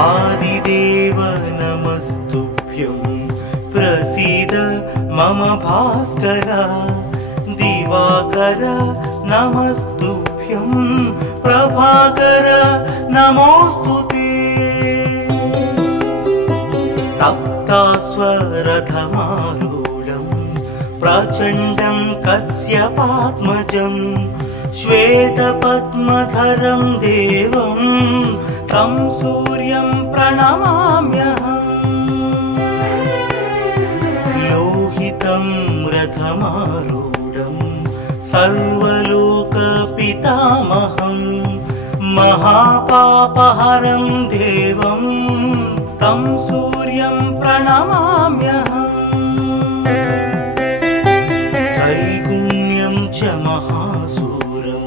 आदिदेव नमस्तुभ्यं प्रसीद मम भास्कर दिवाकर नमस्तुभ्यं प्रभाकर नमोस्तुते सप्तास्वरथमारूढं प्रचण्डं कश्यपात्मजं श्वेतपद्मधरं देवं तं सूर्यं प्रणमाम्यहम् लोहितं रथमारूढं सर्वलोकपितामहं महापापहरं देवं तं सूर्यं प्रणमाम्यहम् त्रैगुण्यं च महासूरं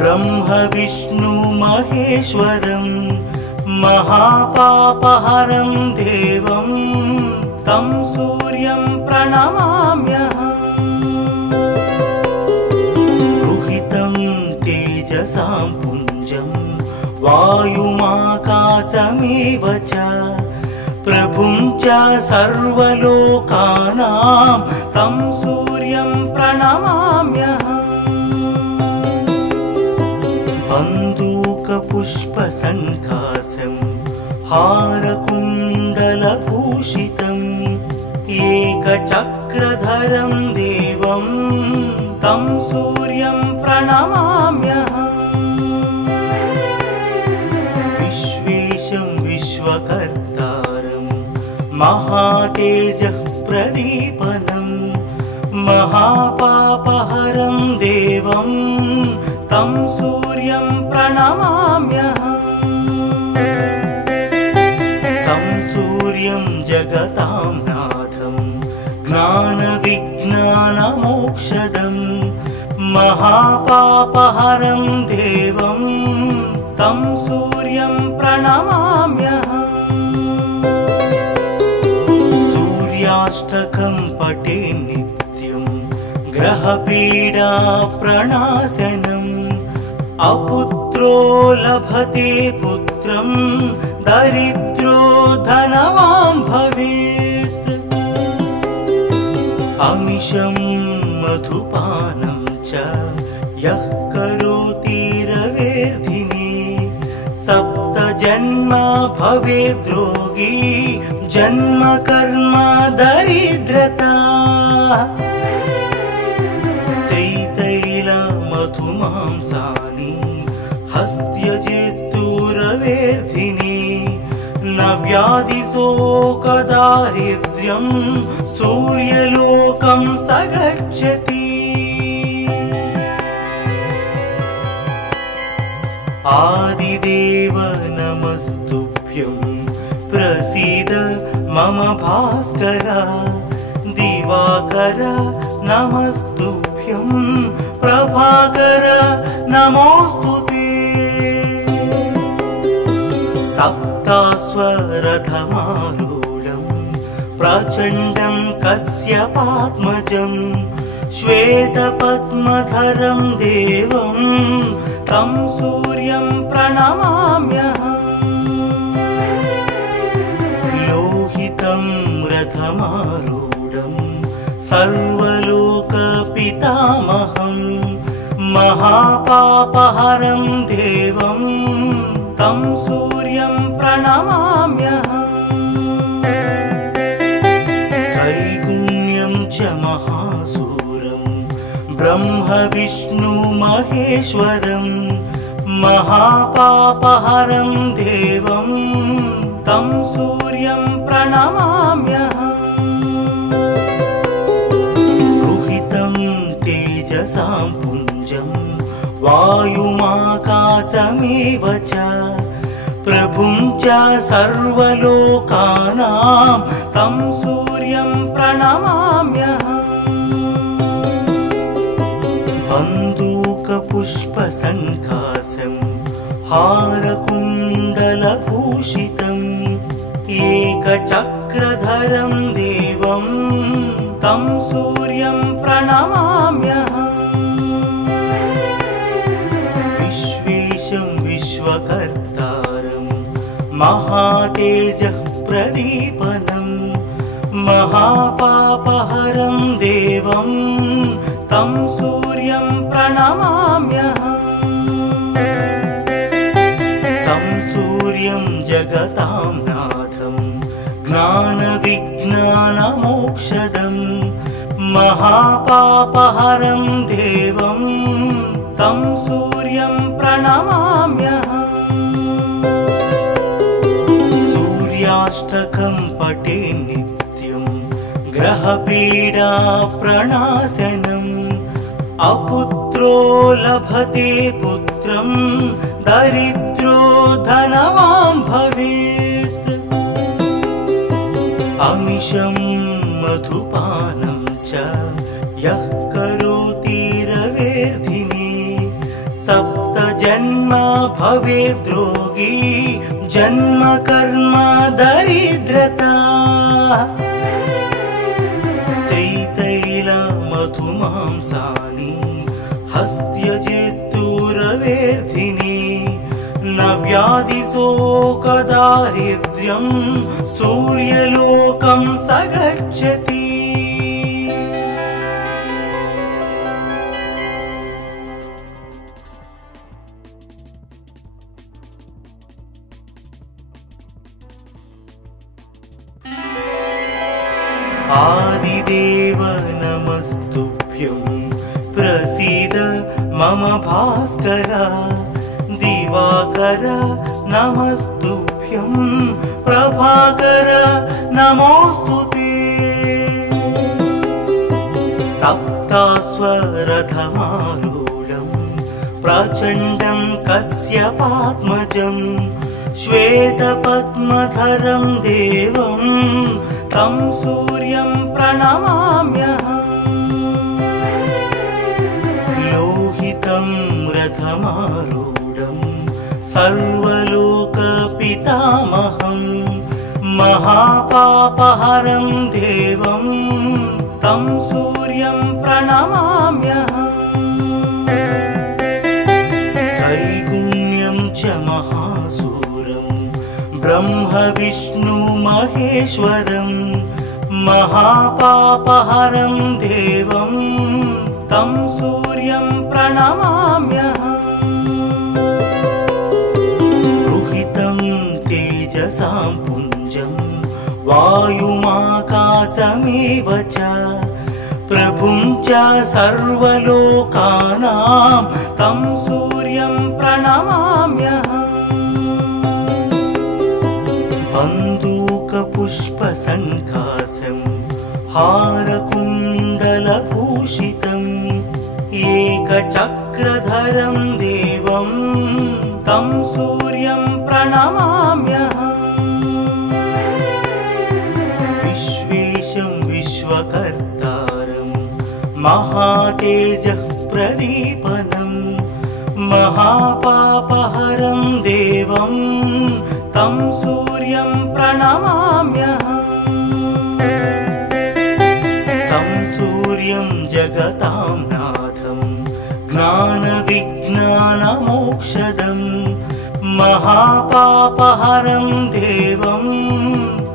ब्रह्म विष्णु महेश्वरं महापापहरं देवं तं सूर्यं प्रणमाम्यहम् रुहितं तेजसां पुञ्जं वायुमाकाशमेव च प्रभुं च सर्वलोकानां तं सूर्यं प्रणमाम्यहम् बन्दूकपुष्पसङ्काशं हारकुण्डलभूषितम् एकचक्रधरं देवं तं सूर्यं प्रणमाम्यहम् विश्वेशं विश्वकर्तारं महातेजः प्रदीपनं महापापहरं देवं तं सूर्यं प्रणमाम्यहम् तं सूर्यं जगतां नाथं ज्ञानविज्ञानमोक्षदं महापापहरं देवं तं सूर्यं प्रणमाम्यहम् सूर्याष्टकं पठे नित्यं ग्रहपीडा प्रणाशनम् अपुत्रो लभते पुत्रं दरिद्रो धनवान् भवेत् अमिषं मधुपानं च यः करोति रवेर्धिने सप्तजन्म भवेद्रोगी जन्म कर्म दरिद्रता त्रितैलमधुमांसानि हस्त्यजेस्तुरवेर्धिने न व्याधिशोकदारिद्र्यं सूर्यलोकं स गच्छति आदिदेव नमस्तुभ्यं प्रसीद मम भास्कर दिवाकर नमस्तुभ्यं प्रभाकर नमोस्तुते सप्तास्वरथमारूढं प्रचण्डं कश्यपात्मजं श्वेतपद्मधरं देवं तं सूर्यं प्रणमाम्यहम् लोहितं रथमारूढं सर्वलोकपितामहं महापापहरं देवं तं सूर्यं प्रणमाम्यहम् त्रैगुण्यं च महासूरं ब्रह्म विष्णु महेश्वरं महापापहरं देवं तं सूर्यं प्रणमाम्यहम् रुहितं तेजसां पुञ्जं वायुमाकाशमेव च प्रभुं च सर्वलोकानां तं सूर्यं प्रणमाम्यहम् बन्दूकपुष्पसङ्काशं हारकुण्डलभूषितम् एकचक्रधरं देवं तं सूर्यं प्रणमाम्यहम् विश्वेशं विश्वकर्तारं महातेजः प्रदीपनम् महापापहरं देवं तं सूर्यं प्रणमाम्यहम् तं सूर्यं जगतां नाथं ज्ञानविज्ञानमोक्षदम् महापापहरं देवं तं सूर्यं प्रणमाम्यहम् सूर्याष्टकं पठे नित्यं ग्रहपीडा प्रणाशनम् अपुत्रो लभते पुत्रं दरिद्रो धनवान् भवेत् अमिषं मधुपानं च यः करोति रवेर्धिने सप्त जन्म भवेद्रोगी जन्म कर्म दरिद्रता मधुमांसानि हस्त्यजेस्तुरवेर्धिने न व्याधिशोकदारिद्र्यं सूर्यलोकं स गच्छति आदिदेव नमस्तुभ्यं प्रसीद मम भास्कर दिवाकर नमस्तुभ्यं प्रभाकर नमोस्तुते सप्तास्वरथमारूढं प्रचण्डं कश्यपात्मजं श्वेतपद्मधरं देवं तं सूर्यं प्रणमाम्यहम् लोहितं रथमारूढं सर्वलोकपितामहं महापापहरं देवं तं सूर्यं प्रणमाम्यहम् त्रैगुण्यं च महासूरं ब्रह्म विष्णु महेश्वरं महापापहरं देवं तं सूर्यं प्रणमाम्यहम् रुहितं तेजसां पुञ्जं वायुमाकाशमेव च प्रभुं च सर्वलोकानां तं सूर्यं प्रणमाम्यहम् बन्दूकपुष्पसङ्कासं हारकुण्डलभूषितम् एकचक्रधरं देवं तं सूर्यं प्रणमाम्यहम् विश्वेशं विश्वकर्तारं महातेजः प्रदीपनम् महापापहरं देवं तं सूर्यं प्रणमाम्यहम् तं सूर्यं जगतां नाथं ज्ञानविज्ञानमोक्षदम् महापापहरं देवं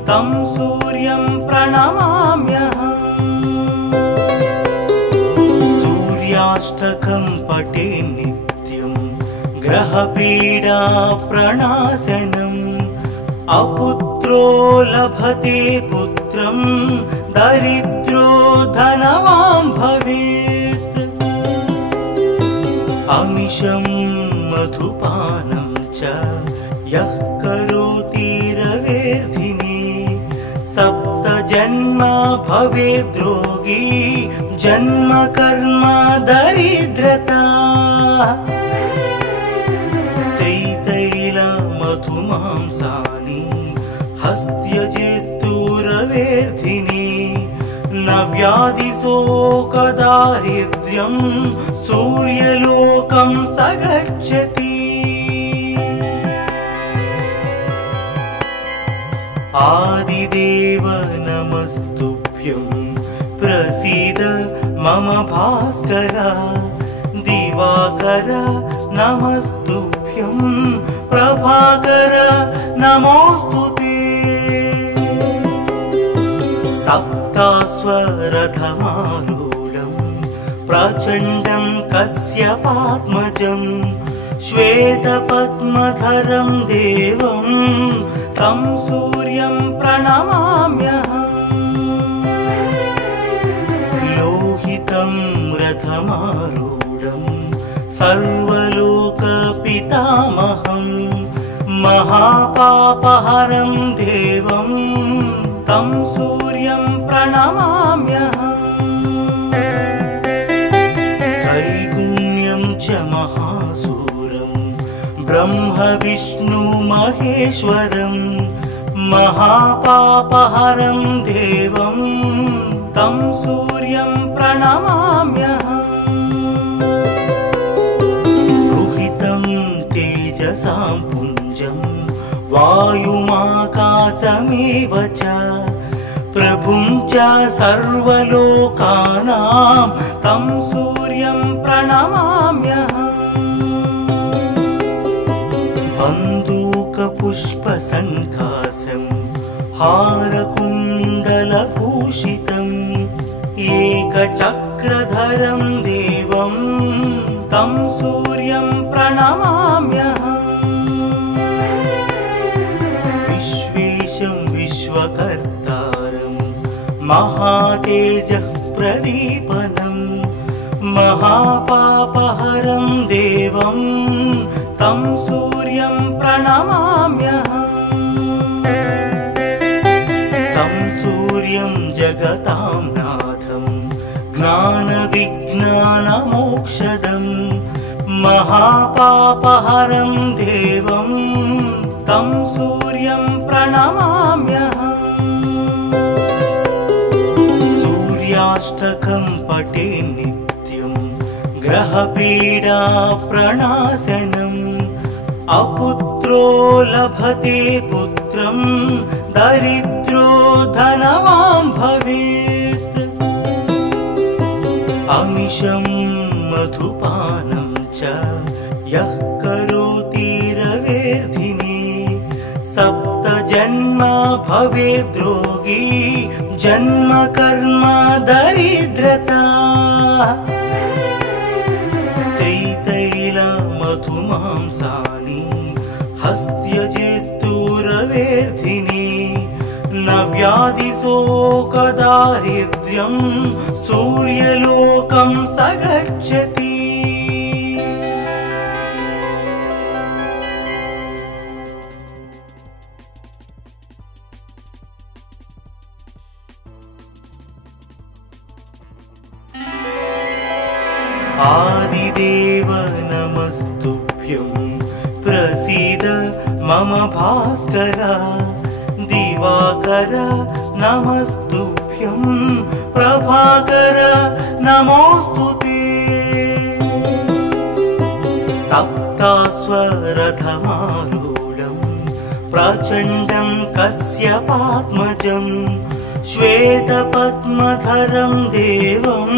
तं सूर्यं प्रणमाम्यहम् सूर्याष्टकं पठे नित्यं ग्रहपीडा प्रणाशनम् अपुत्रो लभते पुत्रं दरिद्रो धनवान् भवेत् अमिषं मधुपानं च यः करोति रवेर्धिने सप्त जन्म भवेद्रोगी जन्म कर्म दरिद्रता मधुमांसानि हस्त्यजेस्तुरवेर्धिने न व्याधिशोकदारिद्र्यं सूर्यलोकं स गच्छति आदिदेव नमस्तुभ्यं प्रसीद मम भास्कर दिवाकर नमस्तुभ्यं नमस्तुभ्यं प्रभाकर नमोऽस्तुते सप्तास्वरथमारूढं प्रचण्डं कश्यपात्मजं श्वेतपद्मधरं देवं तं सूर्यं प्रणमाम्यहम् लोहितं रथमारूढं सर्वलोकपितामहं महापापहरं देवं तं सूर्यं प्रणमाम्यहम् त्रैगुण्यं च महासूरं ब्रह्म विष्णु महेश्वरं महापापहरं देवं तं सूर्यं प्रणमाम्यहम् रुहितं तेजसां पुञ्जं वायुमाकाशमेव च प्रभुं च सर्वलोकानां तं सूर्यं प्रणमाम्यहम् बन्दूकपुष्पसङ्काशं हारकुण्डलभूषितम् एकचक्रधरं देवं तं सूर्यं प्रणमाम्यहम् विश्वेशं विश्वकर्तारं महातेजः प्रदीपनं महापापहरं देवं तं सूर्यं प्रणमाम्यहम् तं सूर्यं जगतां नाथं ज्ञानविज्ञानमोक्षदं महापापहरं देवं तं सूर्यं प्रणमाम्यहम् सूर्याष्टकं पठे नित्यं ग्रहपीडा प्रणाशनम् अपुत्रो लभते पुत्रं दरिद्रो धनवान् भवेत् अमिषं मधुपानं च यः करोति रवेर्धिने सप्तजन्म भवेद्रोगी जन्म कर्म दरिद्रता त्रितैलमधुमांसानि हस्त्यजेत्तुरवेर्धिने न व्याधिशोकदारिद्र्यं सूर्यलोकं स गच्छति आदिदेव नमस्तुभ्यं प्रसीद मम भास्कर दिवाकर नमस्तुभ्यं प्रभाकर नमोऽस्तुते सप्तास्वरथमारूढं प्रचण्डं कश्यपात्मजं श्वेतपद्मधरं देवं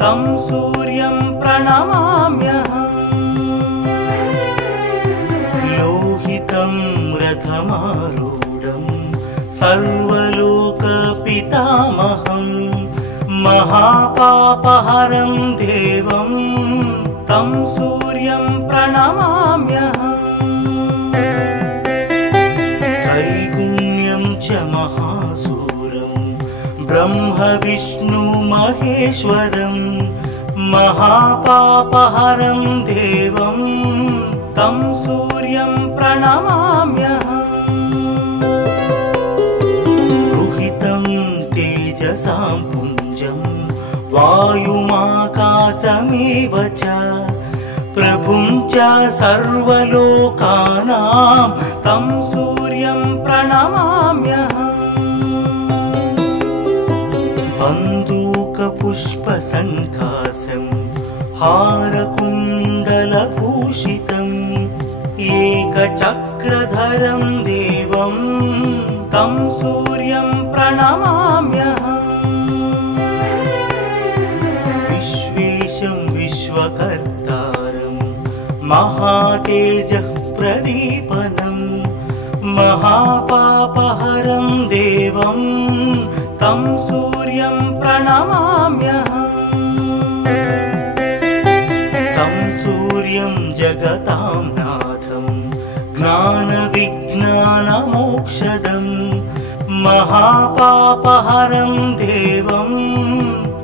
तं सूर्यं प्रणमाम्यहम् लोहितं रथमारूढं सर्वलोकपितामहं महापापहरं देवं तं सूर्यं प्रणमाम्यहम् त्रैगुण्यं च महासूरं ब्रह्म विष्णु महेश्वरं महापापहरं देवं तं सूर्यं प्रणमाम्यहम् रुहितं तेजसां पुञ्जं वायुमाकाशमेव च प्रभुं च सर्वलोकानां तं सूर्यं प्रणमाम्यहम् बन्दूकपुष्पसङ्काशं हारकुण्डलभूषितम् एकचक्रधरं देवं तं सूर्यं प्रणमाम्यहम् विश्वेशं विश्वकर्तारं महातेजः प्रदीपनं महापापहरं देवं तं सूर्यं प्रणमाम्यहम् तं सूर्यं जगतां नाथं ज्ञानविज्ञानमोक्षदं महापापहरं देवं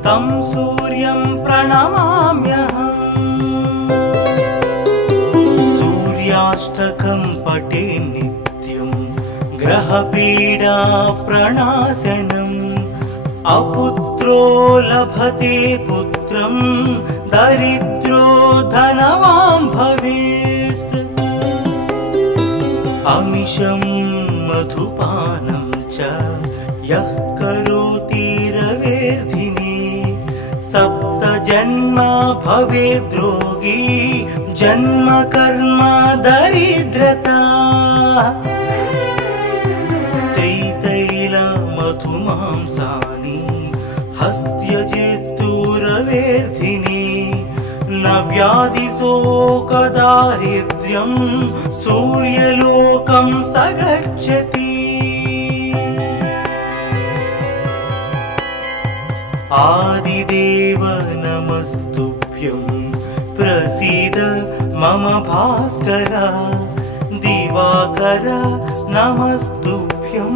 तं सूर्यं प्रणमाम्यहम् सूर्याष्टकं पठे नित्यं ग्रहपीडा प्रणाशनम् अपुत्रो लभते पुत्रं दरिद्रो धनवान् भवेत् अमिषं मधुपानं च यः करोति रवेर्धिने सप्त जन्म भवेद्रोगी जन्म कर्म दरिद्रता त्रितैल मधुमांसानि हस्त्यजेस्तुरवेर्धिने न व्याधिशोकदारिद्र्यं सूर्यलोकं स गच्छति आदिदेव नमस्तुभ्यं प्रसीद मम भास्कर दिवाकर नमस्तुभ्यं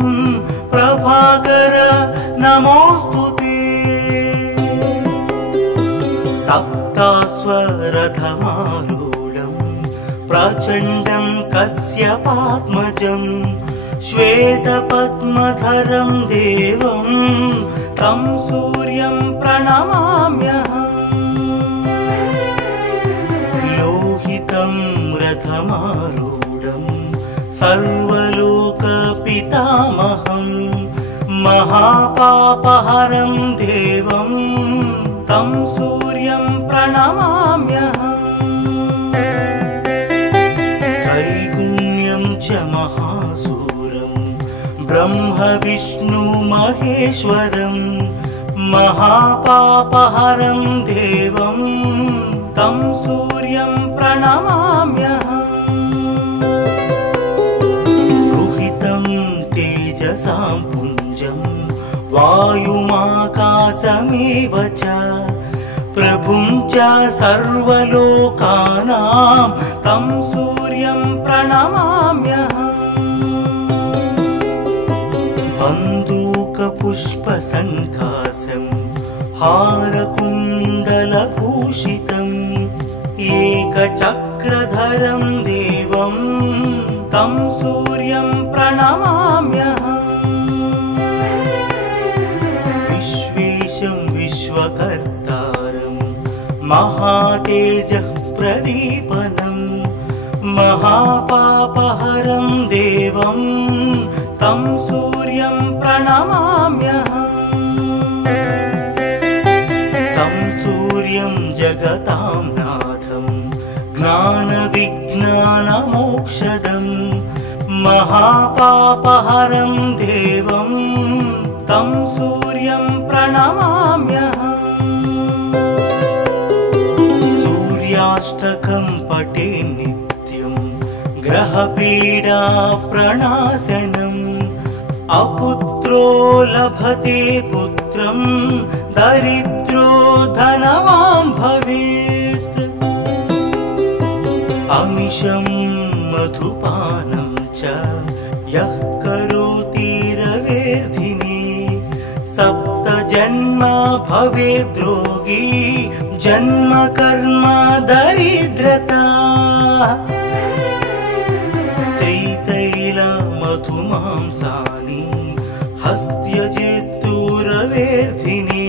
प्रभाकर नमोस्तुते सप्तास्वरथमारूढं प्रचण्डं कश्यपात्मजं श्वेतपद्मधरं देवं तं सूर्यं प्रणमाम्यहम् लोहितं रथमारूढं सर्वलोकपितामहं महापापहरं देवं तं सूर्यं प्रणमाम्यहम् त्रैगुण्यं च महासूरं ब्रह्म विष्णु महेश्वरं महापापहरं देवं तं सूर्यं प्रणमाम्यहम् रुहितं तेजसां पुञ्जं वायुमाकाशमेव च प्रभुं च सर्वलोकानां तं सूर्यं प्रणमाम्यहम् बन्दूकपुष्पसङ्काशं हारकुण्डलभूषितम् एकचक्रधरं देवं तं सूर्यं प्रणमाम्यहम् विश्वेशं विश्वकर्तारं महातेजः प्रदीपनं महापापहरं देवं तं सूर्यं प्रणमाम्यहम् तं सूर्यं जगतां नाथं ज्ञानविज्ञानमोक्षदं महापापहरं देवं तं सूर्यं प्रणमाम्यहम् सूर्याष्टकं पठे नित्यं ग्रहपीडा प्रणाशनम् अपुत्रो लभते पुत्रं दरिद्रो धनवान् भवेत् अमिषं मधुपानं च यः करोति रवेर्धिने सप्त जन्म भवेद्रोगी जन्म कर्म दरिद्रता त्रितैल मधुमांसानि हस्त्यजेस्तुरवेर्धिने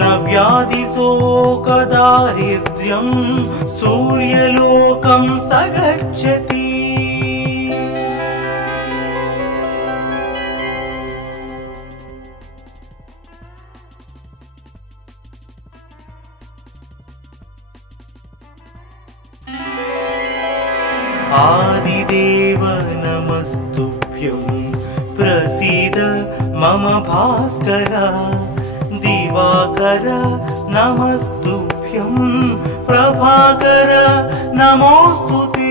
न व्याधिशोकदारिद्र्यं सूर्यलोकं स गच्छति आदिदेव नमस्तुभ्यं प्रसीद मम भास्कर दिवाकर नमस्तुभ्यं प्रभाकर नमोऽस्तुते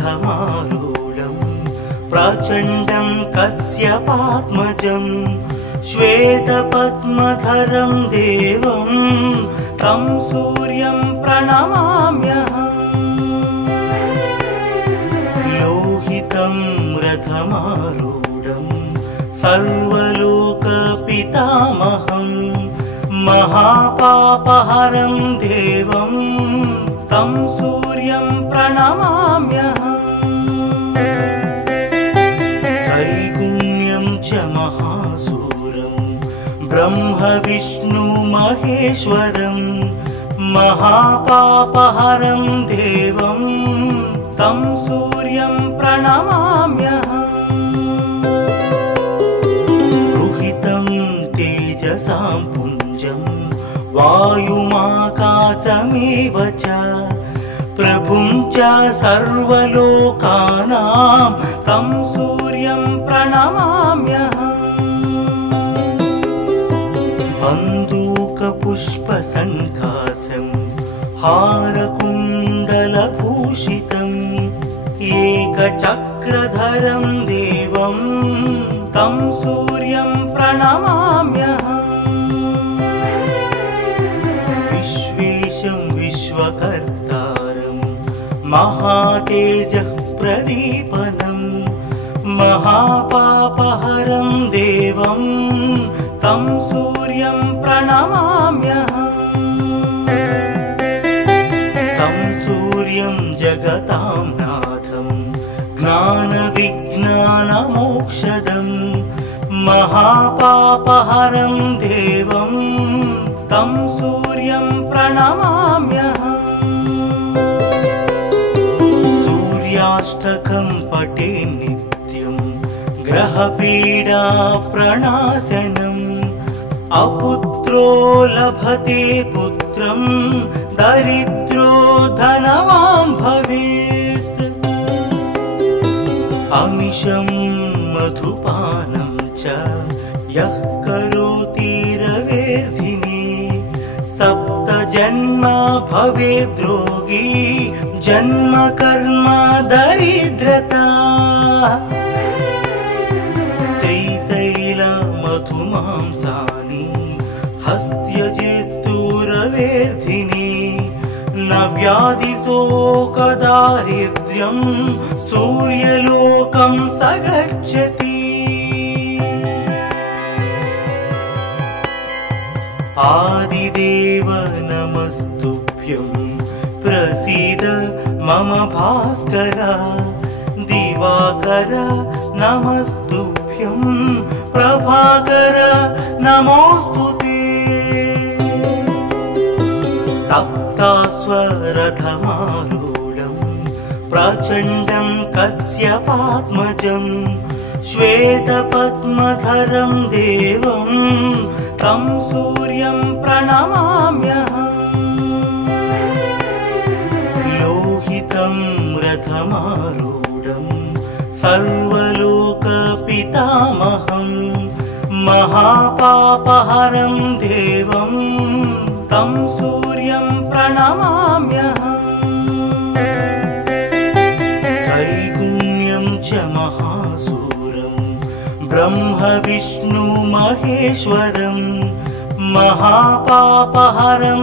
सप्ताश्वरथमारूढम् प्रचण्डं कश्यपात्मजं श्वेतपद्मधरं देवं तं सूर्यं प्रणमाम्यहम् लोहितं रथमारूढं सर्वलोकपितामहं महापापहरं देवं तं सूर्यं प्रणमाम्यहम् त्रैगुण्यं च महासूरं ब्रह्म विष्णु महेश्वरं महापापहरं देवं तं सूर्यं प्रणमाम्यहम् रुहितं तेजसां पुञ्जं वायुमाकाशमेव च प्रभुं च सर्वलोकानां तं सूर्यं प्रणमाम्यहम् बन्दूकपुष्पसङ्काशं हारकुण्डलभूषितम् एकचक्रधरं देवं तं सूर्यं प्रणमाम्यहम् विश्वेशं विश्वकर्तारं महातेजः प्रदीपनं महापापहरं देवं तं सूर्यं प्रणमाम्यहम् तं सूर्यं जगतां नाथं ज्ञानविज्ञानमोक्षदं महापापहरं देवं तं सूर्यं प्रणमाम्यहम् सूर्याष्टकं पठे नित्यं ग्रहपीडा प्रणाशनम् अपुत्रो लभते पुत्रं दरिद्रो धनवान् भवेत् अमिषं मधुपानं च यः करोति रवेर्धिने सप्तजन्म भवेद्रोगी जन्म कर्म दरिद्रता त्रितैलमधुमांसानि हस्त्यजेस्तुरवेर्धिने न व्याधिशोकदारिद्र्यं सूर्यलोकं स गच्छति आदिदेव नमस्तुभ्यं प्रसीद मम भास्कर दिवाकर नमस्तुभ्यं प्रभाकर नमोऽस्तुते सप्ताश्वरथमारूढं प्रचण्डं कश्यपात्मजं श्वेतपद्मधरं देवं तं सूर्यं प्रणमाम्यहम् लोहितं रथमारूढं सर्वलोकपितामहं महापापहरं देवं तं सूर्यं प्रणमाम्यहम् त्रैगुण्यं च महासूरं ब्रह्म विष्णु महेश्वरं महापापहरं